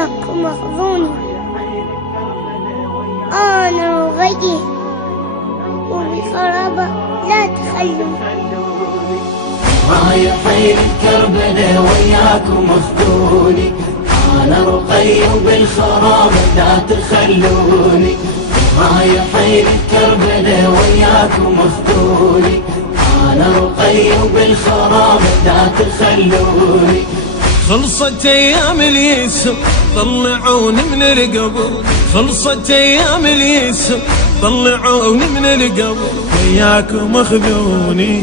وياكم اخذوني. أنا رقية وبالخرابة لا تخلوا. رايح كربلاء وياكم اخذوني. أنا رقية وبالخرابة لا تخلوني. رايح كربلاء وياكم اخذوني. أنا رقية وبالخرابة لا تخلوني. خلصت ايام اليسر طلعوني من القبر. خلصت ايام اليسر طلعوني من القبر. وياكم اخذوني.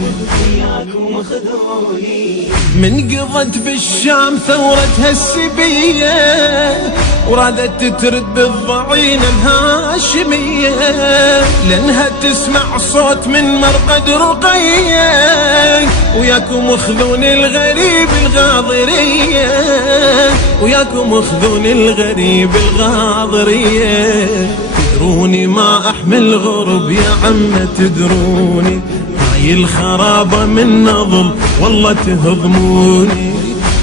من قضت بالشام ثورتها السبية ورادت تترد الضعينة الهاشمية لأنها تسمع صوت من مرقد رقية. وياكم اخذوني الغريب الغاضرية. وياكم اخذوني الغريب الغاضرية. تدروني ما احمل غرب يا عم تدروني. هاي الخرابة من نظل والله تهضموني.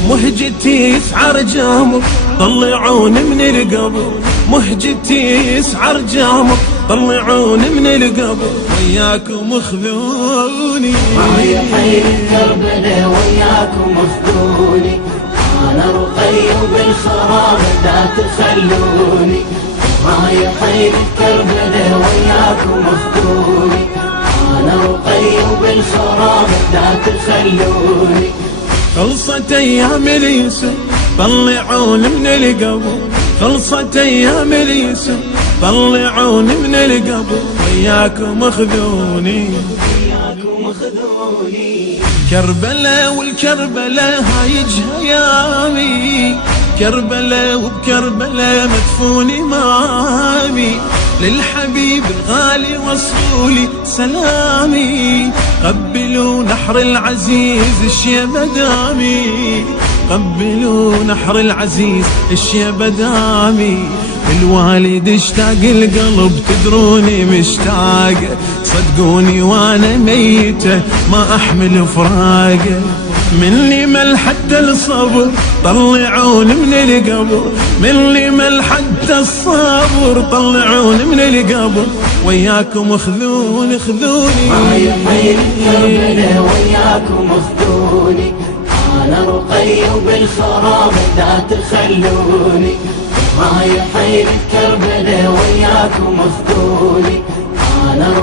مهجتي يسعر جامر طلعوني من القبر. مهجتي يسعر جامر طلعوني من القبر. وياكم اخذوني. رايح كربلاء وياكم اخذوني. أنا رقية وبالخرابة لا تخلوني. رايح كربلاء وياكم اخذوني. أنا رقية وبالخرابة لا تخلوني. خلصت ايام اليسر طلعوني من القبر. خلصت ايام اليسر طلعوني من القبر. وياكم اخذوني. كربلاء والكربلاء هاي جهيامي. كربلاء وبكربلاء مدفون امامي. للحبيب الغالي وصلولي سلامي. قبلوا نحر العزيز الشيبة دامي. قبلوا نحر العزيز الشيبة دامي. الوالد اشتاق القلب تدروني مشتاقه. صدقوني وانا ميته ما احمل فراقه. مني مل حتى الصبر طلعوني من القبر. مني مل حتى الصبر طلعوني من القبر. وياكم اخذوني اخذوني. رايح كربلاء وياكم اخذوني. أنا رقية وبالخرابة لا تخلوني. رايح كربلاء وياكم اخذوني. أنا